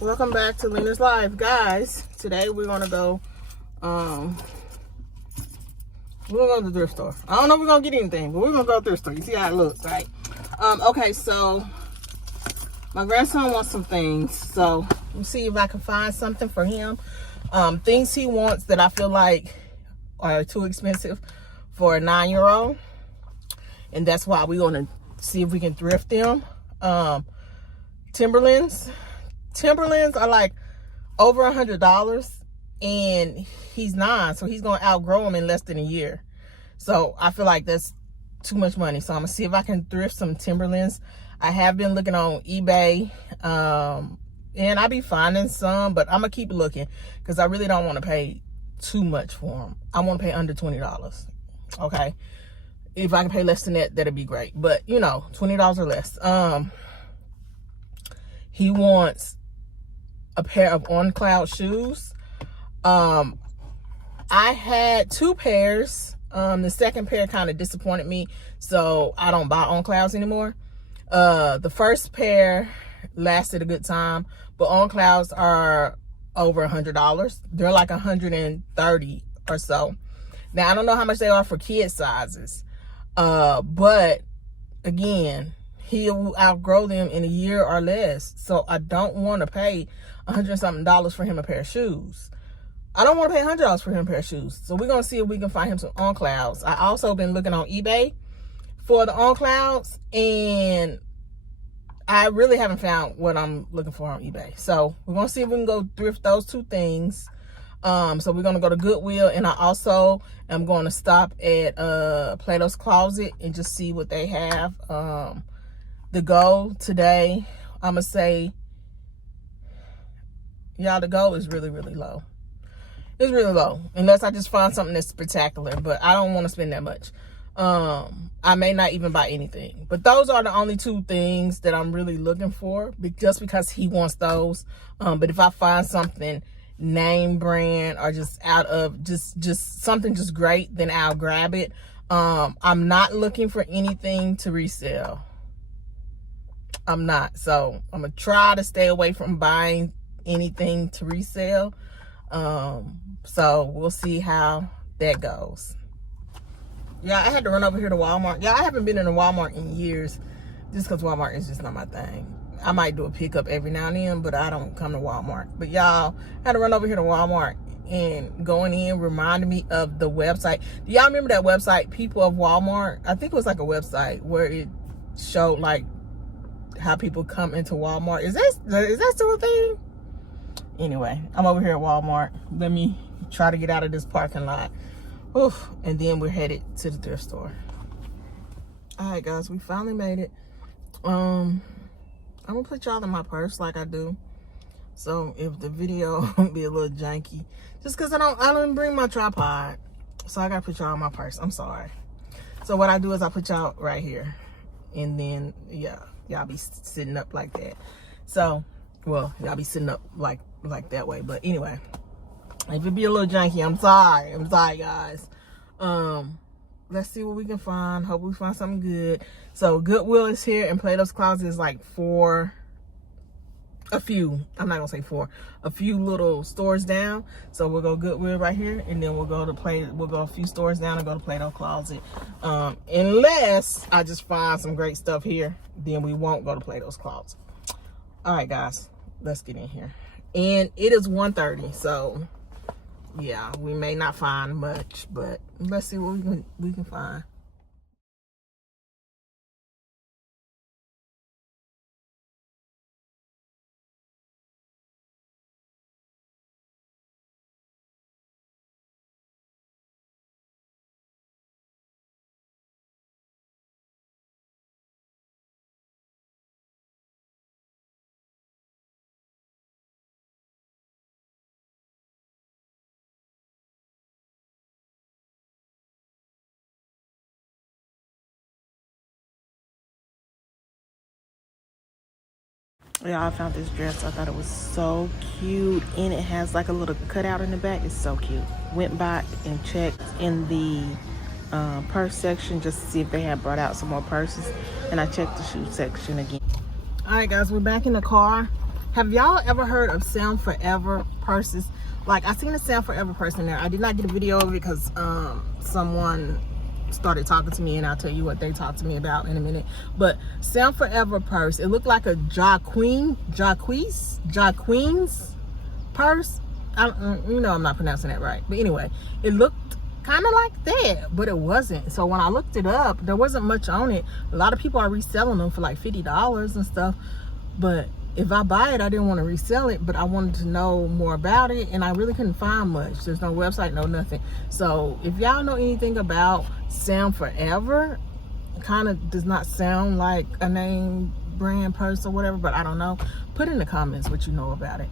Welcome back to Lena's Live, guys. Today we're gonna go to the thrift store. I don't know if we're gonna get anything, but we're gonna go to the thrift store. You see how it looks, right? Okay, so my grandson wants some things, so let me see if I can find something for him. Things he wants that I feel like are too expensive for a 9-year-old, and that's why we're gonna see if we can thrift them. Timberlands are like over $100, and he's 9, so he's gonna outgrow them in less than a year. So I feel like that's too much money. So I'm gonna see if I can thrift some Timberlands. I have been looking on eBay, and I be finding some, but I'm gonna keep looking because I really don't want to pay too much for them. I want to pay under $20. Okay, if I can pay less than that, that'd be great. But you know, $20 or less. He wants a pair of On Cloud shoes. I had 2 pairs. The second pair kind of disappointed me, so I don't buy On Clouds anymore. The first pair lasted a good time, but On Clouds are over $100. They're like $130 or so. Now I don't know how much they are for kid sizes, but again, he'll outgrow them in a year or less. So I don't want to pay $100-something for him a pair of shoes. I don't want to pay $100 for him a pair of shoes. So we're going to see if we can find him some On Clouds. I also been looking on eBay for the On Clouds, and I really haven't found what I'm looking for on eBay. So we're going to see if we can go thrift those 2 things. So we're going to go to Goodwill, and I also am going to stop at Plato's Closet and just see what they have. The goal today, I'm going to say, y'all, the goal is really, really low. It's really low, unless I just find something that's spectacular, but I don't want to spend that much. I may not even buy anything, but those are the only 2 things that I'm really looking for, just because he wants those. But if I find something name brand or just out of just something just great, then I'll grab it. I'm not looking for anything to resell. I'm not. So I'm gonna try to stay away from buying anything to resell. So we'll see how that goes. Yeah, I had to run over here to Walmart. Yeah, I haven't been in a Walmart in years, just because Walmart is just not my thing. I might do a pickup every now and then, but I don't come to Walmart. But y'all, I had to run over here to Walmart, and going in reminded me of the website. Do y'all remember that website, People of Walmart? I think it was like a website where it showed like how people come into Walmart. Is that still a thing? Anyway, I'm over here at Walmart. Let me try to get out of this parking lot. Oof, and then we're headed to the thrift store. All right, guys, we finally made it. I'm gonna put y'all in my purse like I do. So if the video be a little janky, just because I didn't bring my tripod, so I gotta put y'all in my purse. I'm sorry. So what I do is I put y'all right here, and then yeah, y'all be sitting up like that. So, well, y'all be sitting up like that way. But anyway, if it be a little janky, I'm sorry. I'm sorry, guys. Let's see what we can find. Hope we find something good. So Goodwill is here, and Plato's Closet is like a few little stores down. So we'll go Goodwill right here, and then we'll go a few stores down and go to Plato's Closet. Unless I just find some great stuff here, then we won't go to Plato's Closet. All right, guys, let's get in here. And it is 1:30, so yeah, we may not find much, but let's see what we can find. Yeah, I found this dress. I thought it was so cute, and it has like a little cutout in the back. It's so cute. Went back and checked in the purse section just to see if they had brought out some more purses, and I checked the shoe section again. All right, guys, we're back in the car. Have y'all ever heard of Sound Forever purses? Like, I seen a Sound Forever purse in there. I did not get a video of it because someone started talking to me, and I'll tell you what they talked to me about in a minute. But Sound Forever purse, it looked like a Jacquees purse. You know I'm not pronouncing that right, but anyway, it looked kind of like that, but it wasn't. So when I looked it up, there wasn't much on it. A lot of people are reselling them for like $50 and stuff, but if I buy it, I didn't want to resell it, but I wanted to know more about it, and I really couldn't find much. There's no website, no nothing. So if y'all know anything about Sound Forever, kind of does not sound like a name brand purse or whatever, but I don't know. Put in the comments what you know about it.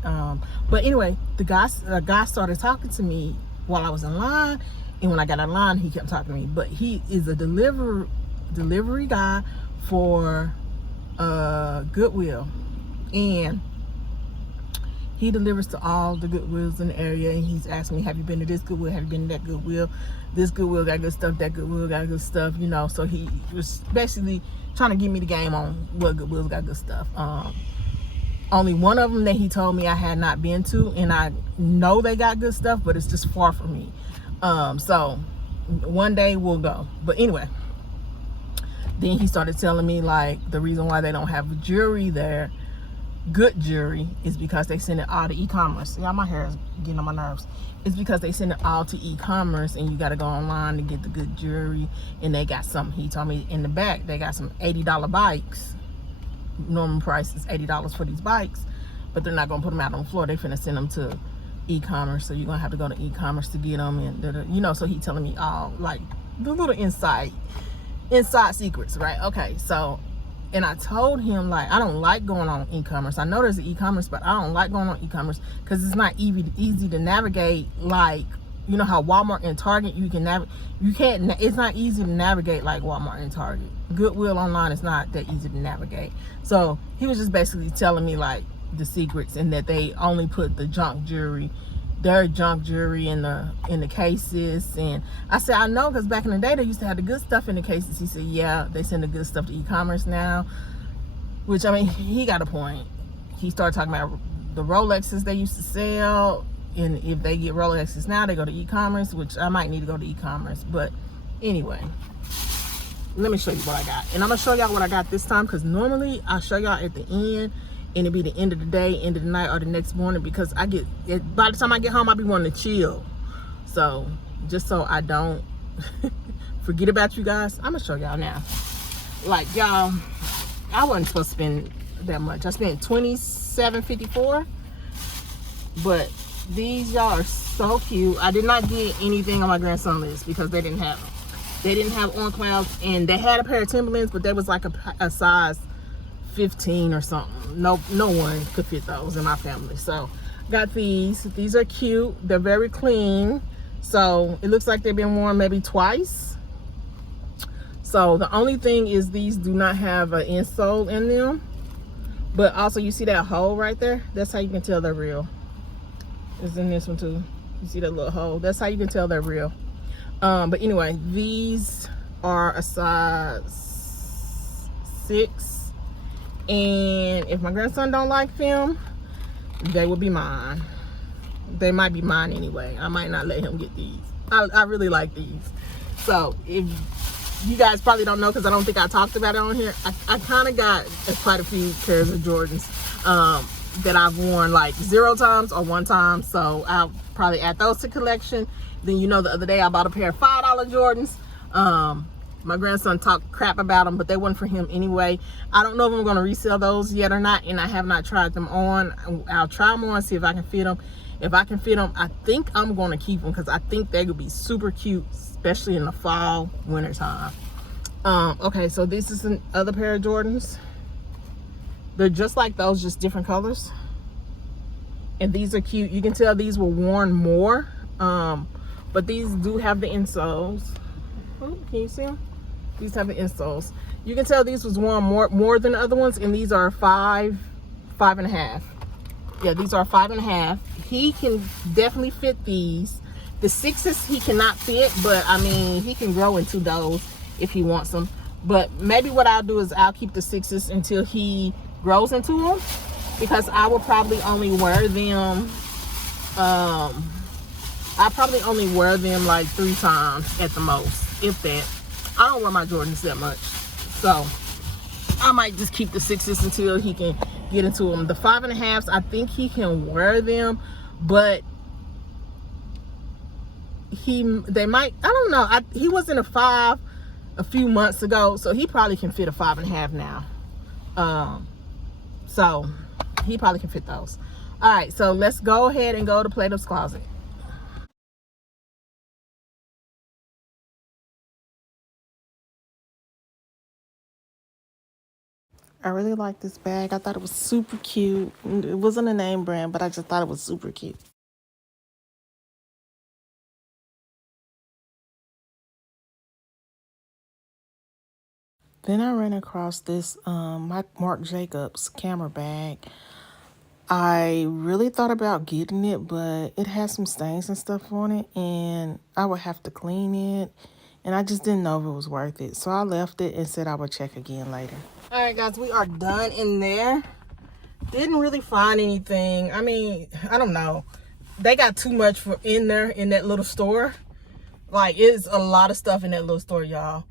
But anyway, the guy started talking to me while I was in line, and when I got in line, he kept talking to me. But he is a delivery guy for Goodwill, and he delivers to all the Goodwills in the area. And he's asking me, have you been to this Goodwill? Have you been to that Goodwill? This Goodwill got good stuff, that Goodwill got good stuff, you know. So he was basically trying to give me the game on what Goodwill's got good stuff. Only one of them that he told me I had not been to, and I know they got good stuff, but it's just far from me. So one day we'll go. But anyway, then he started telling me like the reason why they don't have jewelry there, good jewelry, is because they send it all to e-commerce. Yeah, my hair is getting on my nerves. It's because they send it all to e-commerce, and you got to go online to get the good jewelry. And they got some, he told me in the back, they got some $80 bikes. Normal price is $80 for these bikes, but they're not gonna put them out on the floor. They finna send them to e-commerce, so you're gonna have to go to e-commerce to get them. And you know, so he telling me all like the little inside secrets, right? Okay, so, and I told him like I don't like going on e-commerce. I know there's an e-commerce, but I don't like going on e-commerce because it's not easy to navigate. Like, you know how Walmart and Target, it's not easy to navigate like Walmart and Target. Goodwill online is not that easy to navigate. So he was just basically telling me like the secrets, and that they only put the junk jewelry, their junk jewelry in the cases. And I said, I know, because back in the day they used to have the good stuff in the cases. He said, yeah, they send the good stuff to e-commerce now, which, I mean, he got a point. He started talking about the Rolexes they used to sell, and if they get Rolexes now, they go to e-commerce, which I might need to go to e-commerce. But anyway, let me show you what I got. And I'm gonna show y'all what I got this time, because normally I show y'all at the end, and it'll be the end of the day, end of the night, or the next morning, because by the time I get home, I'll be wanting to chill. So just so I don't forget about you guys, I'm gonna show y'all now. Like, y'all, I wasn't supposed to spend that much. I spent $27.54, but these, y'all, are so cute. I did not get anything on my grandson list because they didn't have them. They didn't have on clouds, and they had a pair of Timberlands, but they was like a size 15 or something. No one could fit those in my family. So got these. These are cute. They're very clean. So it looks like they've been worn maybe twice. So the only thing is these do not have an insole in them. But also, you see that hole right there? That's how you can tell they're real. It's in this one too. You see that little hole? That's how you can tell they're real. But anyway, these are a size 6, and if my grandson don't like them, they will be mine. They might be mine anyway. I might not let him get these. I really like these. So if you guys probably don't know, because I don't think I talked about it on here, I kind of got quite a few pairs of Jordans that I've worn like 0 times or 1 time. So I'll probably add those to collection. Then, you know, the other day I bought a pair of $5 Jordans. My grandson talked crap about them, but they weren't for him anyway. I don't know if I'm going to resell those yet or not, and I have not tried them on. I'll try them on, see if I can fit them. If I can fit them, I think I'm going to keep them, because I think they would be super cute, especially in the fall, winter time. Okay, so this is another pair of Jordans. They're just like those, just different colors. And these are cute. You can tell these were worn more. But these do have the insoles. Oh, can you see them? These have the insoles. You can tell these was worn more than the other ones, and these are 5.5. Yeah, these are 5.5. He can definitely fit these. The 6s he cannot fit, but I mean, he can grow into those if he wants them. But maybe what I'll do is I'll keep the 6s until he grows into them, because I will probably only wear them. I probably only wear them like 3 times at the most, if that. I don't wear my Jordans that much, so I might just keep the 6s until he can get into them. The 5.5s, I think he can wear them, but they might, I don't know. He was in a 5 a few months ago, so he probably can fit a 5.5 now. So he probably can fit those. All right, so let's go ahead and go to Plato's Closet. I really like this bag. I thought it was super cute. It wasn't a name brand, but I just thought it was super cute. Then I ran across this Marc Jacobs camera bag. I really thought about getting it, but it has some stains and stuff on it, and I would have to clean it, and I just didn't know if it was worth it. So I left it and said I would check again later. All right, guys, we are done in there. Didn't really find anything. I mean, I don't know. They got too much for in there in that little store. Like, it's a lot of stuff in that little store, y'all.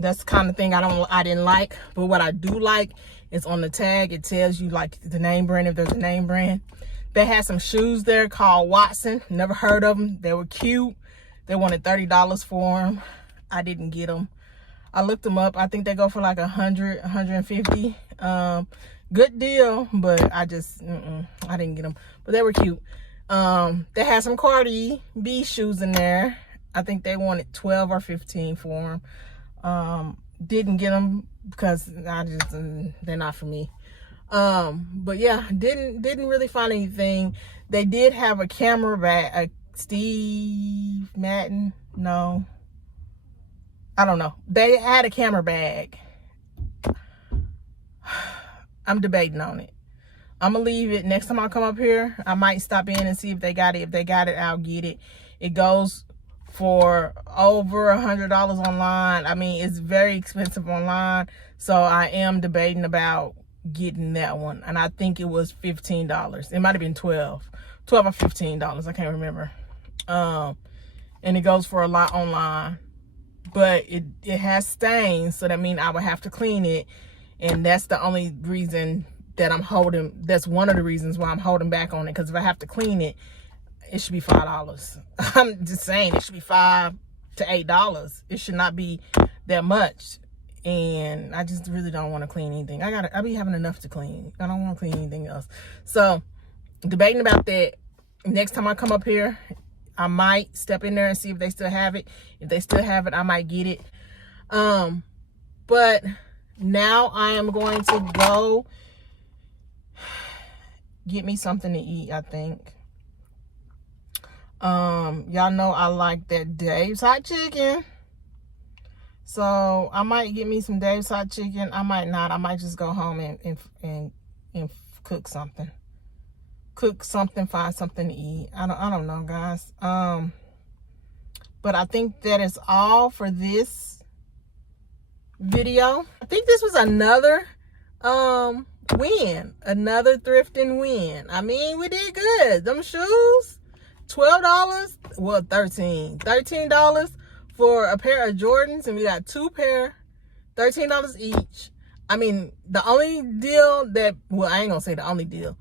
That's the kind of thing I didn't like. But what I do like is on the tag, it tells you like the name brand, if there's a name brand. They had some shoes there called Watson. Never heard of them. They were cute. They wanted $30 for them. I didn't get them. I looked them up. I think they go for like 100, 150. Good deal, but I just, I didn't get them. But they were cute. They had some Cardi B shoes in there. I think they wanted 12 or 15 for them. Didn't get them because I just, they're not for me. But yeah, didn't really find anything. They did have a camera bag, a Steve Madden. No, I don't know. They had a camera bag. I'm debating on it. I'm gonna leave it. Next time I come up here, I might stop in and see if they got it. If they got it, I'll get it. It goes for over $100 online. I mean, it's very expensive online, so I am debating about getting that one. And I think it was $15. It might have been $12 or $15. I can't remember. And it goes for a lot online, but it has stains, so that means I would have to clean it. And that's the only reason that I'm holding. That's one of the reasons why I'm holding back on it. Because if I have to clean it, it should be $5. I'm just saying, it should be $5 to $8. It should not be that much. And I just really don't want to clean anything. I be having enough to clean. I don't want to clean anything else. So debating about that. Next time I come up here, I might step in there and see if they still have it. If they still have it, I might get it. But now I am going to go get me something to eat, I think. Y'all know I like that Dave's hot chicken. So I might get me some Dave's hot chicken. I might not. I might just go home and cook something. Find something to eat. I don't know, guys. But I think that is all for this video. I think this was another win, another thrifting win. I mean, we did good. Them shoes, $12, well, $13 for a pair of Jordans, and we got 2 pair, $13 each. I mean, the only deal that, well, I ain't gonna say the only deal.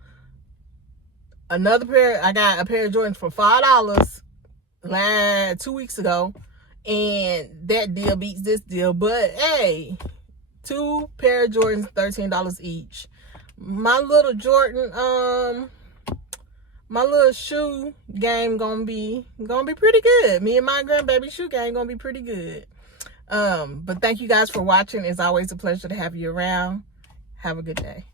Another pair, I got a pair of Jordans for $5 2 weeks ago, and that deal beats this deal. But hey, 2 pair of Jordans, $13 each. My little Jordan, my little shoe game gonna be pretty good. Me and my grandbaby shoe game gonna be pretty good. But thank you guys for watching. It's always a pleasure to have you around. Have a good day.